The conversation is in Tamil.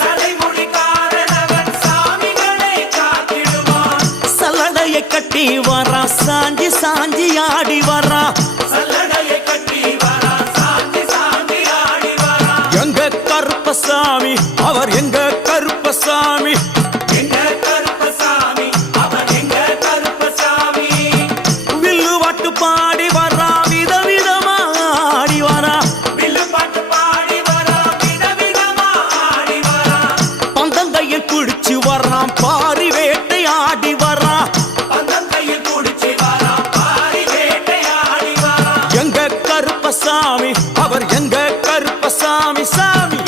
சடைமுடிக்காரனவன் சாமிகளை காத்திடுவான். சல்லடையை கட்டி வரா சாஞ்சி சாஞ்சி ஆடி வரா. எங்க கருப்பசாமி அவர் எங்க கருப்பசாமி. வில்லு பாட்டு பாடி வரா விதவிதமா ஆடி வரா. பந்தங்கையில் குடிச்சு வர்றான் பாரி வேட்டை ஆடி வரா. எங்க கருப்பசாமி அவர் எங்க கருப்பசாமி சாமி.